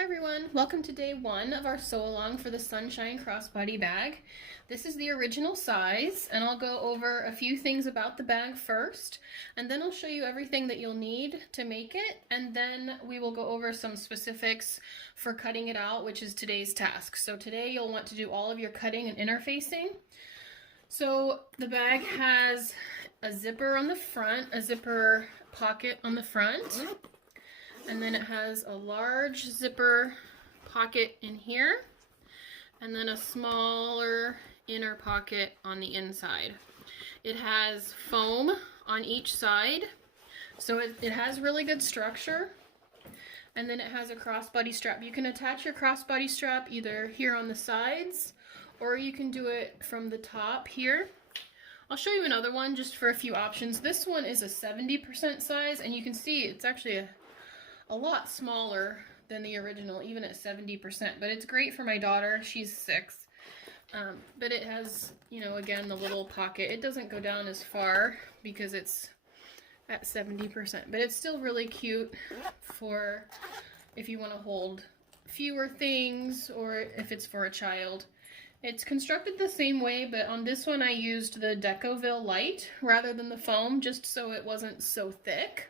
Hi everyone, welcome to day one of our sew along for the Sunshine Crossbody bag. This is the original size, and I'll go over a few things about the bag first, and then I'll show you everything that you'll need to make it, and then we will go over some specifics for cutting it out, which is today's task. So today you'll want to do all of your cutting and interfacing. So the bag has a zipper on the front, a zipper pocket on the front, and then it has a large zipper pocket in here, and then a smaller inner pocket on the inside. It has foam on each side, so it has really good structure. And then it has a crossbody strap. You can attach your crossbody strap either here on the sides, or you can do it from the top here. I'll show you another one just for a few options. This one is a 70% size, and you can see it's actually a lot smaller than the original, even at 70%, but it's great for my daughter. She's 6. But it has, you know, again, the little pocket. It doesn't go down as far because it's at 70%, but it's still really cute for if you want to hold fewer things or if it's for a child. It's constructed the same way, but on this one I used the Decovil light rather than the foam, just so it wasn't so thick.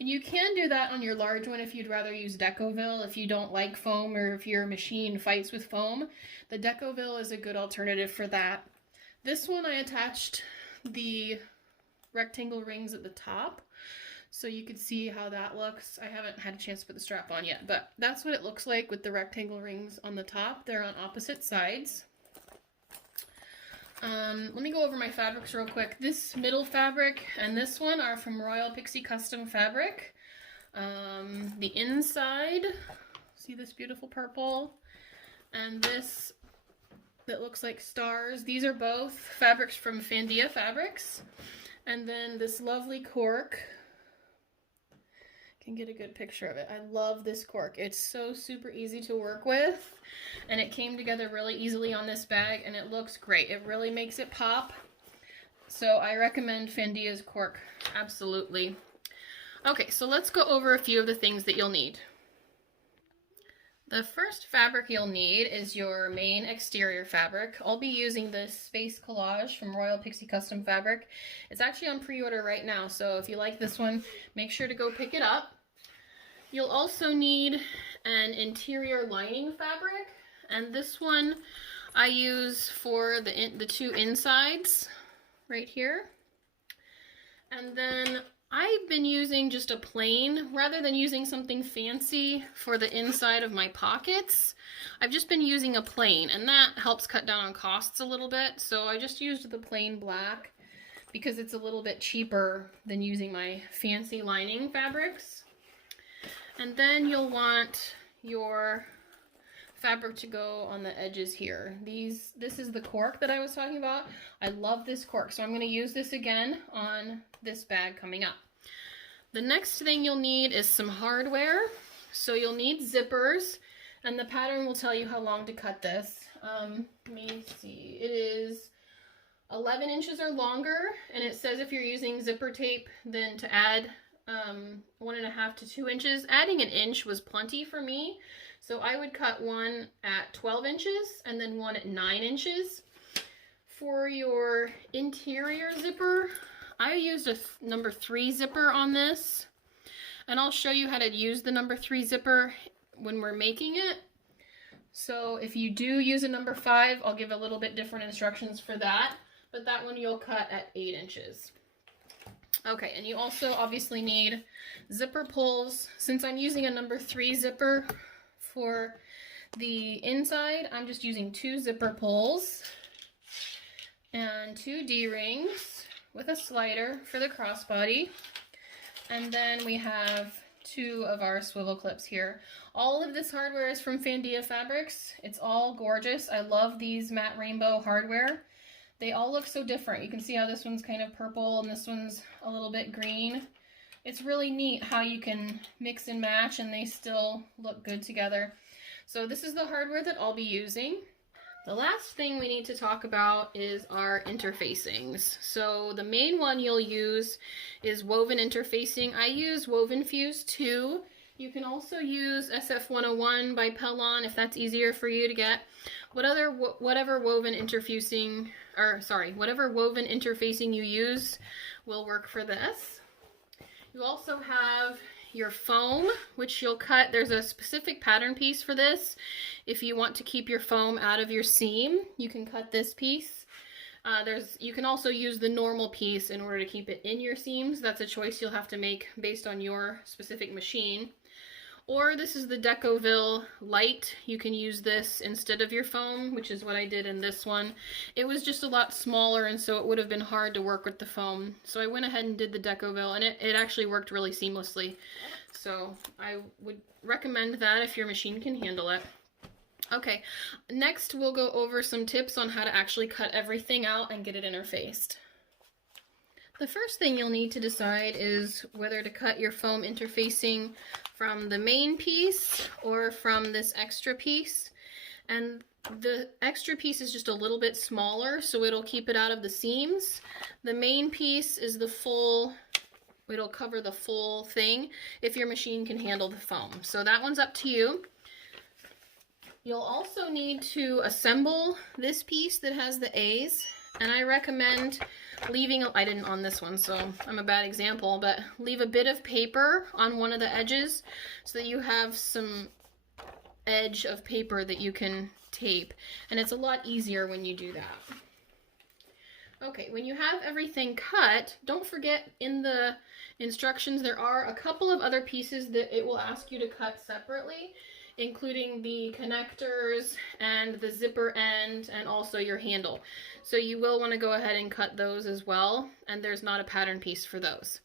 And you can do that on your large one if you'd rather use Decovil, if you don't like foam or if your machine fights with foam. The Decovil is a good alternative for that. This one I attached the rectangle rings at the top, so you could see how that looks. I haven't had a chance to put the strap on yet, but that's what it looks like with the rectangle rings on the top. They're on opposite sides. Let me go over my fabrics real quick. This middle fabric and this one are from Royal Pixie Custom Fabric. The inside, see this beautiful purple, and this that looks like stars. These are both fabrics from Fandia Fabrics. And then this lovely cork. Can get a good picture of it. I love this cork. It's so super easy to work with, and it came together really easily on this bag, and it looks great. It really makes it pop. So I recommend Fandia's cork, absolutely. Okay, so let's go over a few of the things that you'll need. The first fabric you'll need is your main exterior fabric. I'll be using this Space Collage from Royal Pixie Custom Fabric. It's actually on pre-order right now, so if you like this one, make sure to go pick it up. You'll also need an interior lining fabric, and this one I use for the two insides right here. And then I've been using just a plain, rather than using something fancy for the inside of my pockets. I've just been using a plain, and that helps cut down on costs a little bit. So I just used the plain black because it's a little bit cheaper than using my fancy lining fabrics. And then you'll want your fabric to go on the edges here. This is the cork that I was talking about. I love this cork, so I'm going to use this again on this bag coming up. The next thing you'll need is some hardware. So you'll need zippers, and the pattern will tell you how long to cut this. Let me see. It is 11 inches or longer, and it says if you're using zipper tape, then to add 1.5 to 2 inches. Adding an inch was plenty for me, so I would cut one at 12 inches and then one at 9 inches. For your interior zipper, I used a number 3 zipper on this, and I'll show you how to use the number 3 zipper when we're making it. So if you do use a number 5, I'll give a little bit different instructions for that, but that one you'll cut at 8 inches. Okay, and you also obviously need zipper pulls. Since I'm using a number 3 zipper for the inside, I'm just using 2 zipper pulls and 2 D-rings with a slider for the crossbody. And then we have 2 of our swivel clips here. All of this hardware is from Fandia Fabrics. It's all gorgeous. I love these matte rainbow hardware. They all look so different. You can see how this one's kind of purple and this one's a little bit green. It's really neat how you can mix and match and they still look good together. So this is the hardware that I'll be using. The last thing we need to talk about is our interfacings. So the main one you'll use is woven interfacing. I use Woven Fuse 2. You can also use SF101 by Pellon if that's easier for you to get. Whatever woven interfacing, whatever woven interfacing you use will work for this. You also have your foam, which you'll cut. There's a specific pattern piece for this. If you want to keep your foam out of your seam, you can cut this piece. You can also use the normal piece in order to keep it in your seams. That's a choice you'll have to make based on your specific machine. Or this is the Decoville Light. You can use this instead of your foam, which is what I did in this one. It was just a lot smaller, and so it would have been hard to work with the foam. So I went ahead and did the Decoville, and it actually worked really seamlessly. So I would recommend that if your machine can handle it. Okay, next we'll go over some tips on how to actually cut everything out and get it interfaced. The first thing you'll need to decide is whether to cut your foam interfacing from the main piece or from this extra piece. And the extra piece is just a little bit smaller, so it'll keep it out of the seams. The main piece is the full, it'll cover the full thing if your machine can handle the foam. So that one's up to you. You'll also need to assemble this piece that has the A's, and I recommend leaving, I didn't on this one, so I'm a bad example, but leave a bit of paper on one of the edges so that you have some edge of paper that you can tape, and it's a lot easier when you do that. Okay, when you have everything cut, don't forget in the instructions there are a couple of other pieces that it will ask you to cut separately, including the connectors and the zipper end and also your handle. So you will want to go ahead and cut those as well, and there's not a pattern piece for those.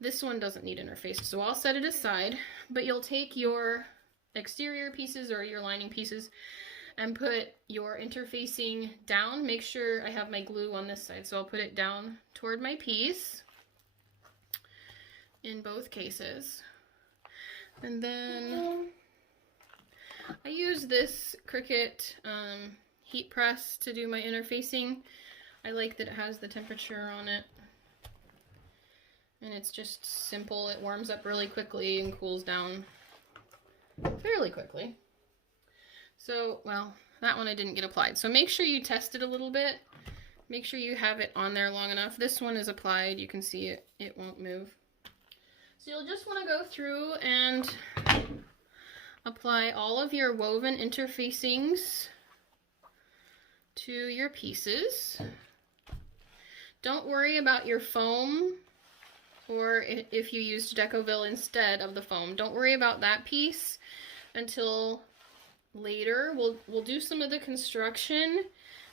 This one doesn't need interfaced, so I'll set it aside, but you'll take your exterior pieces or your lining pieces and put your interfacing down. Make sure I have my glue on this side, so I'll put it down toward my piece in both cases. And then I use this Cricut heat press to do my interfacing. I like that it has the temperature on it. And it's just simple. It warms up really quickly and cools down fairly quickly. So, well, that one I didn't get applied. So make sure you test it a little bit. Make sure you have it on there long enough. This one is applied. You can see it won't move. So you'll just want to go through and apply all of your woven interfacings to your pieces. Don't worry about your foam, or if you used Decoville instead of the foam. Don't worry about that piece until later. We'll do some of the construction,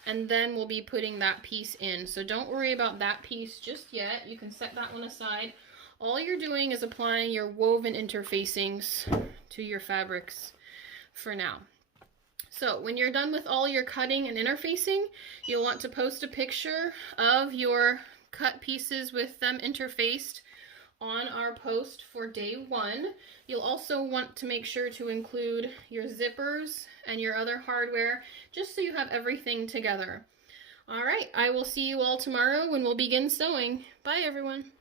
and then we'll be putting that piece in. So don't worry about that piece just yet. You can set that one aside. All you're doing is applying your woven interfacings to your fabrics for now. So when you're done with all your cutting and interfacing, you'll want to post a picture of your cut pieces with them interfaced on our post for day 1. You'll also want to make sure to include your zippers and your other hardware, just so you have everything together. All right, I will see you all tomorrow when we'll begin sewing. Bye, everyone.